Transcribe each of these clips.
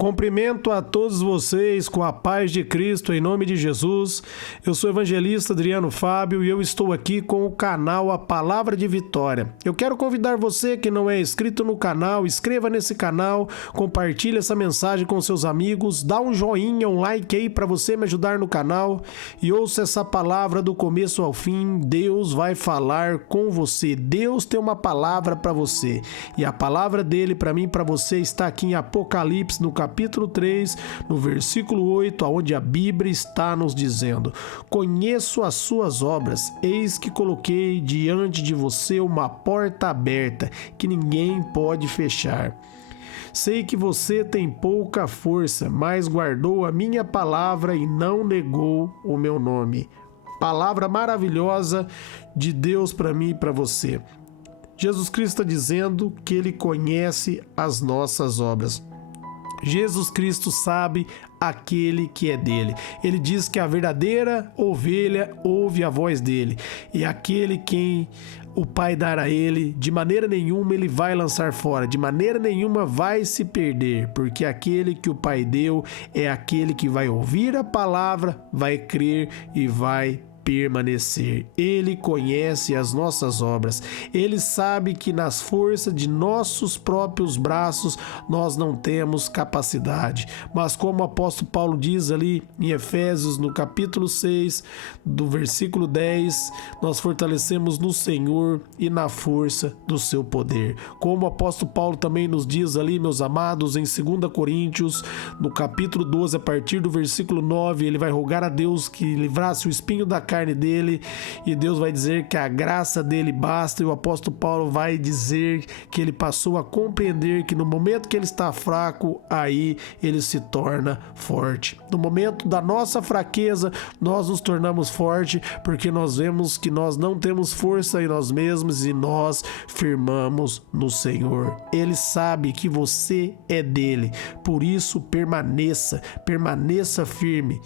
Cumprimento a todos vocês com a paz de Cristo, em nome de Jesus. Eu sou o evangelista Adriano Fábio e eu estou aqui com o canal A Palavra de Vitória. Eu quero convidar você que não é inscrito no canal, inscreva nesse canal, compartilhe essa mensagem com seus amigos, dá um joinha, um like aí para você me ajudar no canal e ouça essa palavra do começo ao fim. Deus vai falar com você. Deus tem uma palavra para você e a palavra dele para mim e para você está aqui em Apocalipse, no capítulo 3, no versículo 8, onde a Bíblia está nos dizendo: conheço as suas obras, eis que coloquei diante de você uma porta aberta, que ninguém pode fechar. Sei que você tem pouca força, mas guardou a minha palavra e não negou o meu nome. Palavra maravilhosa de Deus para mim e para você. Jesus Cristo está dizendo que Ele conhece as nossas obras. Jesus Cristo sabe aquele que é dele. Ele diz que a verdadeira ovelha ouve a voz dele. E aquele quem o Pai dar a ele, de maneira nenhuma ele vai lançar fora, de maneira nenhuma vai se perder, porque aquele que o Pai deu é aquele que vai ouvir a palavra, vai crer e vai permanecer. Ele conhece as nossas obras. Ele sabe que nas forças de nossos próprios braços nós não temos capacidade. Mas como o apóstolo Paulo diz ali em Efésios, no capítulo 6, do versículo 10, nós fortalecemos no Senhor e na força do seu poder. Como o apóstolo Paulo também nos diz ali, meus amados, em 2 Coríntios, no capítulo 12, a partir do versículo 9, ele vai rogar a Deus que livrasse o espinho da carne dele, e Deus vai dizer que a graça dele basta, e o apóstolo Paulo vai dizer que ele passou a compreender que no momento que ele está fraco, aí ele se torna forte. No momento da nossa fraqueza, nós nos tornamos fortes, porque nós vemos que nós não temos força em nós mesmos e nós firmamos no Senhor. Ele sabe que você é dele, por isso permaneça firme.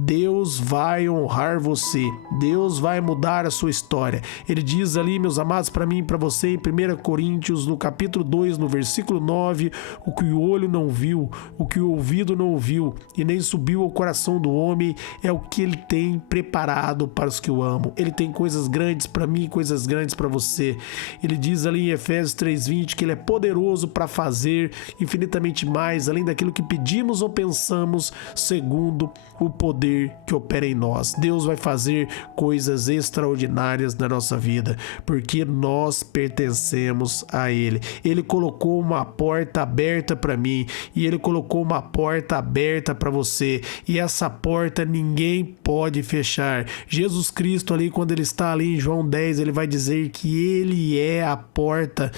Deus vai honrar você, Deus vai mudar a sua história. Ele diz ali, meus amados, para mim e para você, em 1 Coríntios, no capítulo 2, no versículo 9, o que o olho não viu, o que o ouvido não ouviu, e nem subiu ao coração do homem, é o que ele tem preparado para os que o amam. Ele tem coisas grandes para mim e coisas grandes para você. Ele diz ali em Efésios 3:20 que ele é poderoso para fazer infinitamente mais, além daquilo que pedimos ou pensamos, segundo o poder que opera em nós. Deus vai fazer coisas extraordinárias na nossa vida, porque nós pertencemos a Ele. Ele colocou uma porta aberta para mim e Ele colocou uma porta aberta para você, e essa porta ninguém pode fechar. Jesus Cristo ali, quando Ele está ali em João 10, Ele vai dizer que Ele é a porta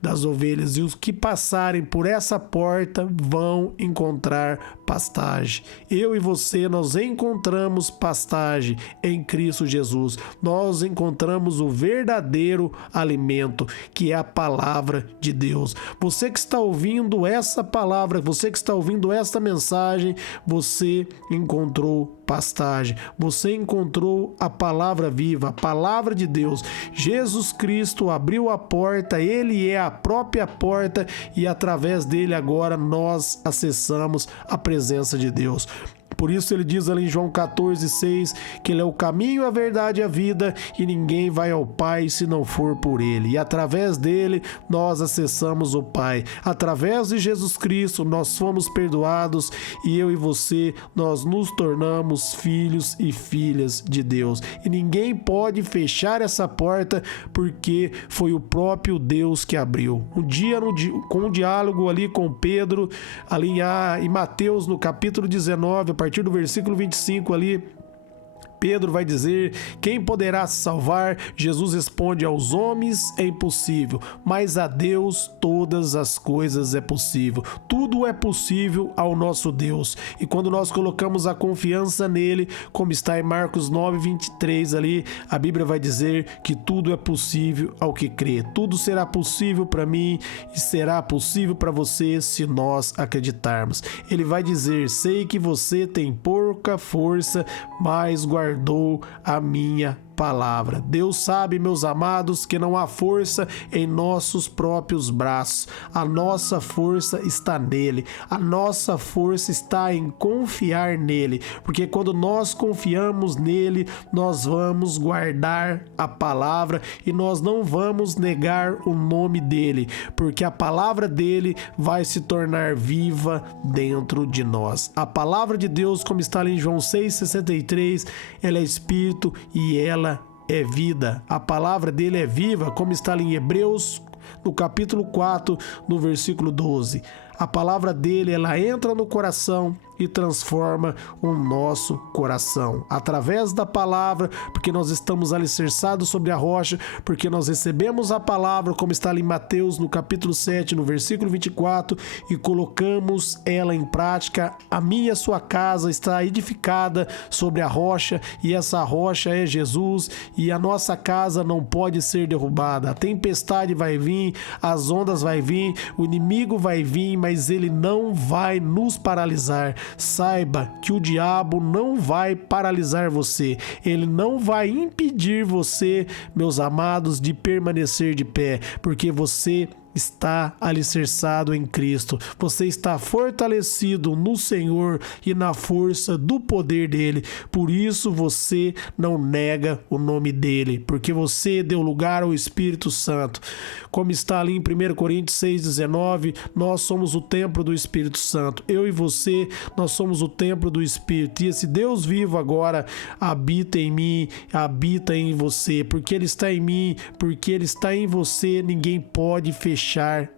das ovelhas, e os que passarem por essa porta vão encontrar pastagem. Eu e você, nós encontramos pastagem em Cristo Jesus. Nós encontramos o verdadeiro alimento, que é a palavra de Deus. Você que está ouvindo essa palavra, você que está ouvindo essa mensagem, você encontrou pastagem. Você encontrou a palavra viva, a palavra de Deus. Jesus Cristo abriu a porta, Ele é a própria porta, e através dele agora nós acessamos a presença de Deus. Por isso ele diz ali em João 14:6 que ele é o caminho, a verdade e a vida, e ninguém vai ao Pai se não for por ele. E através dele nós acessamos o Pai. Através de Jesus Cristo nós fomos perdoados, e eu e você, nós nos tornamos filhos e filhas de Deus. E ninguém pode fechar essa porta, porque foi o próprio Deus que abriu. Um dia, com um diálogo ali com Pedro, ali em Mateus, no capítulo 19, a partir do versículo 25 ali, Pedro vai dizer: quem poderá se salvar? Jesus responde: aos homens é impossível, mas a Deus todas as coisas é possível. Tudo é possível ao nosso Deus. E quando nós colocamos a confiança nele, como está em Marcos 9:23 ali, a Bíblia vai dizer que tudo é possível ao que crê. Tudo será possível para mim e será possível para você se nós acreditarmos. Ele vai dizer: sei que você tem pouca força, mas guardou a minha palavra. Deus sabe, meus amados, que não há força em nossos próprios braços. A nossa força está nele. A nossa força está em confiar nele, porque quando nós confiamos nele, nós vamos guardar a palavra e nós não vamos negar o nome dele, porque a palavra dele vai se tornar viva dentro de nós. A palavra de Deus, como está ali em João 6,63, ela é espírito e ela é vida. A palavra dele é viva, como está ali em Hebreus, no capítulo 4, no versículo 12. A palavra dele, ela entra no coração e transforma o nosso coração. Através da palavra, porque nós estamos alicerçados sobre a rocha, porque nós recebemos a palavra, como está ali em Mateus, no capítulo 7, no versículo 24, e colocamos ela em prática. A minha e a sua casa está edificada sobre a rocha, e essa rocha é Jesus, e a nossa casa não pode ser derrubada. A tempestade vai vir, as ondas vai vir, o inimigo vai vir, mas ele não vai nos paralisar. Saiba que o diabo não vai paralisar você. Ele não vai impedir você, meus amados, de permanecer de pé, porque você está alicerçado em Cristo. Você está fortalecido no Senhor e na força do poder dele. Por isso você não nega o nome dele, porque você deu lugar ao Espírito Santo. Como está ali em 1 Coríntios 6,19, nós somos o templo do Espírito Santo. Eu e você, nós somos o templo do Espírito. E esse Deus vivo agora habita em mim, habita em você. Porque ele está em mim, porque ele está em você, ninguém pode fechar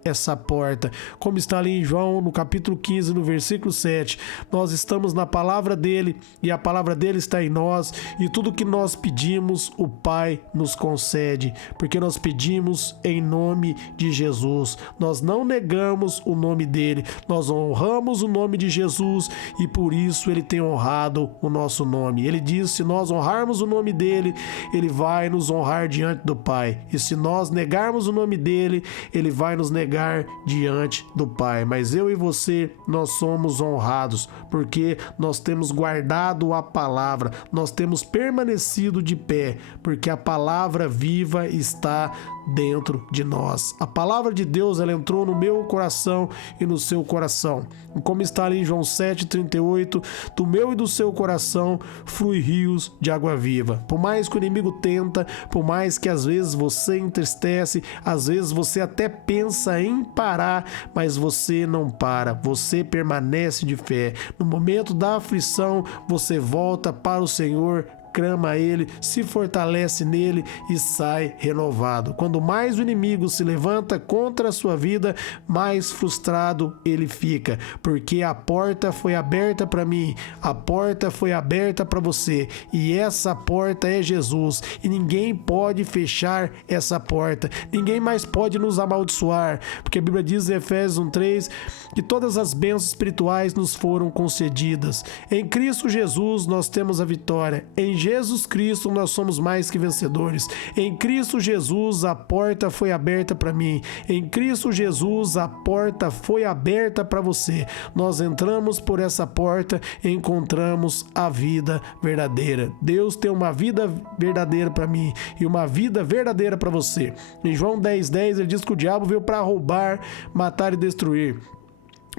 essa porta. Como está ali em João, no capítulo 15, no versículo 7, nós estamos na palavra dele e a palavra dele está em nós, e tudo que nós pedimos, o Pai nos concede, porque nós pedimos em nome de Jesus. Nós não negamos o nome dele, nós honramos o nome de Jesus e por isso ele tem honrado o nosso nome. Ele diz: se nós honrarmos o nome dele, ele vai nos honrar diante do Pai, e se nós negarmos o nome dele, ele vai nos negar diante do Pai. Mas eu e você, nós somos honrados, porque nós temos guardado a palavra, nós temos permanecido de pé, porque a palavra viva está dentro de nós. A palavra de Deus, ela entrou no meu coração e no seu coração. Como está ali em João 7,38, do meu e do seu coração flui rios de água viva. Por mais que o inimigo tenta, por mais que às vezes você entristece, às vezes você até pensa em parar, mas você não para, você permanece de fé. No momento da aflição, você volta para o Senhor, clama a ele, se fortalece nele e sai renovado. Quando mais o inimigo se levanta contra a sua vida, mais frustrado ele fica, porque a porta foi aberta para mim, a porta foi aberta para você, e essa porta é Jesus, e ninguém pode fechar essa porta, ninguém mais pode nos amaldiçoar, porque a Bíblia diz em Efésios 1:3 que todas as bênçãos espirituais nos foram concedidas. Em Cristo Jesus nós temos a vitória, em Jesus Cristo nós somos mais que vencedores. Em Cristo Jesus a porta foi aberta para mim. Em Cristo Jesus a porta foi aberta para você. Nós entramos por essa porta e encontramos a vida verdadeira. Deus tem uma vida verdadeira para mim e uma vida verdadeira para você. Em João 10:10 ele diz que o diabo veio para roubar, matar e destruir.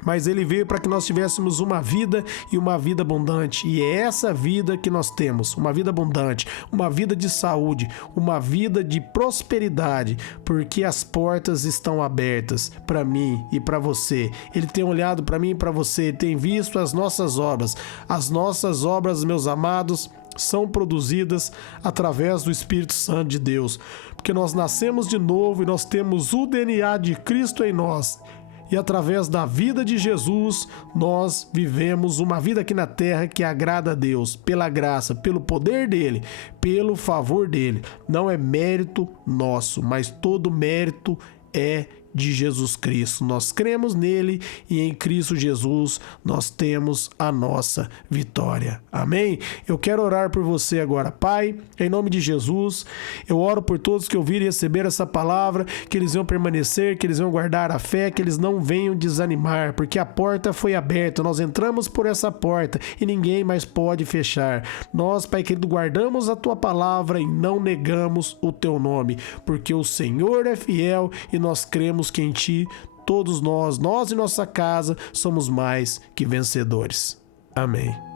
Mas ele veio para que nós tivéssemos uma vida e uma vida abundante. E é essa vida que nós temos, uma vida abundante, uma vida de saúde, uma vida de prosperidade, porque as portas estão abertas para mim e para você. Ele tem olhado para mim e para você, tem visto as nossas obras. As nossas obras, meus amados, são produzidas através do Espírito Santo de Deus, porque nós nascemos de novo e nós temos o DNA de Cristo em nós. E através da vida de Jesus, nós vivemos uma vida aqui na terra que agrada a Deus, pela graça, pelo poder dele, pelo favor dele. Não é mérito nosso, mas todo mérito é de Jesus Cristo. Nós cremos nele e em Cristo Jesus nós temos a nossa vitória. Amém? Eu quero orar por você agora. Pai, em nome de Jesus, eu oro por todos que ouvirem e receber essa palavra, que eles venham permanecer, que eles venham guardar a fé, que eles não venham desanimar, porque a porta foi aberta, nós entramos por essa porta e ninguém mais pode fechar. Nós, Pai querido, guardamos a tua palavra e não negamos o teu nome, porque o Senhor é fiel e nós cremos que em ti, todos nós e nossa casa, somos mais que vencedores. Amém.